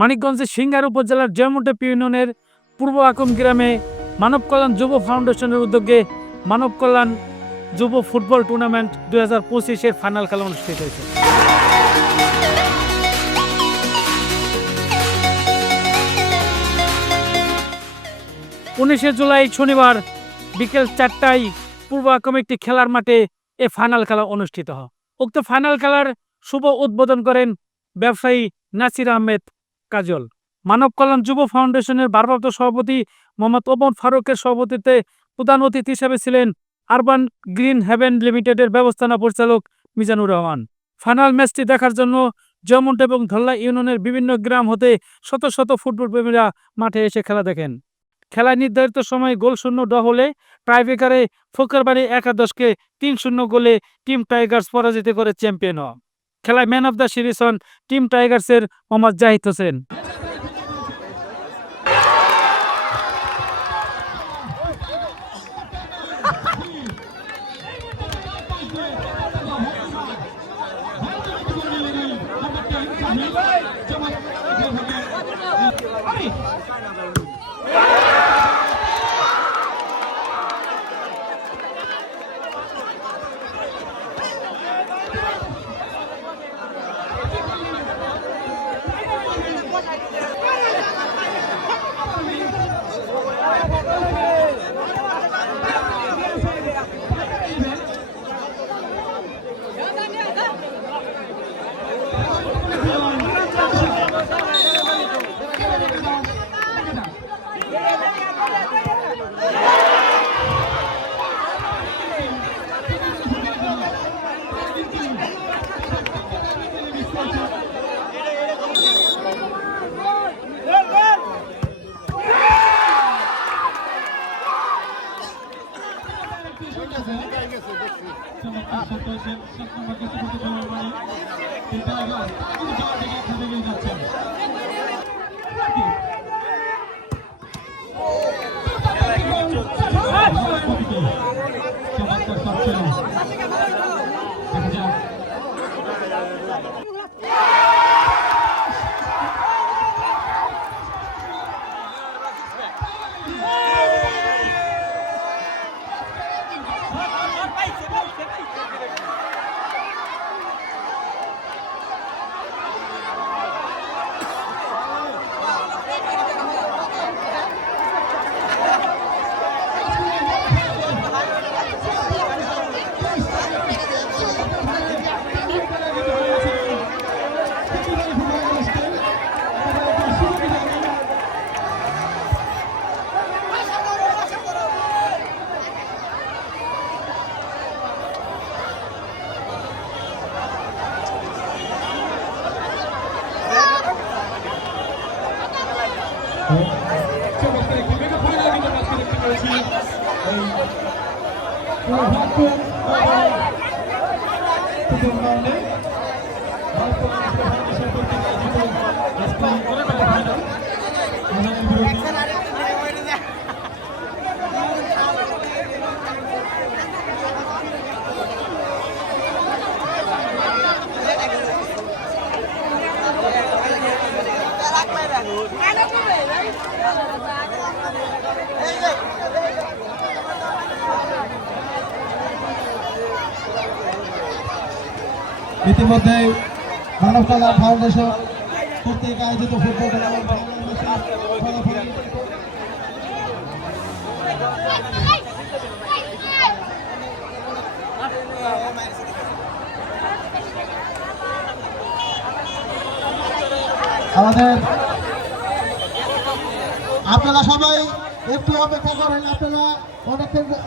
মানিকগঞ্জের সিংগার উপজেলার জয়মুন্টেপ ইউনিয়নের পূর্ব আকম গ্রামে মানব কল্যাণ যুব ফাউন্ডেশনের উদ্যোগে মানব কল্যাণ যুব ফুটবল টুর্নামেন্ট 2025-এর ফাইনাল খেলা অনুষ্ঠিত হয়েছে। 19 জুলাই শনিবার বিকেল 4টায় পূর্ব আকম একটি খেলার মাঠে এ ফাইনাল খেলা অনুষ্ঠিত হয়। উক্ত ফাইনাল খেলার শুভ উদ্বোধন করেন ব্যবসায়ী নাসির আহমেদ কাজল। মানব কল্যাণ যুব ফাউন্ডেশনের ভারপ্রাপ্ত সভাপতি মোহাম্মদ ওমর ফারুকের সভাপতিত্বে প্রধান অতিথি হিসেবে ছিলেন আরবান গ্রিন হেভেন লিমিটেডের ব্যবস্থাপনা পরিচালক মিজানুর রহমান। ফাইনাল ম্যাচটি দেখার জন্য জয়মুন্টেপ এবং ধল্লা ইউনিয়নের বিভিন্ন গ্রাম হতে শত শত ফুটবল প্রেমীরা মাঠে এসে খেলা দেখেন। খেলায় নির্ধারিত সময়ে গোলশূন্য ড্র হলে টাইব্রেকারে ফোকারবাড়ি একাদশকে 3-0 গোলে টিম টাইগার্স পরাজিত করে চ্যাম্পিয়ন হয়। খেলায় ম্যান অফ দ্য সিরিজ হন টিম টাইগার্সের মোহাম্মদ জাহিদ হোসেন। ইতিমধ্যে মানব কল্যাণ ফাউন্ডেশন কর্তৃক আয়োজিত ফুটবল টুর্নামেন্ট আমাদের আপনারা সবাই একটু অপেক্ষা করেন। আপনারা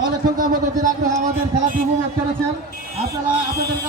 অনেকক্ষণ যাবত অধীর আগ্রহে আমাদের খেলাটি উপভোগ করেছেন। আপনারা আপনাদের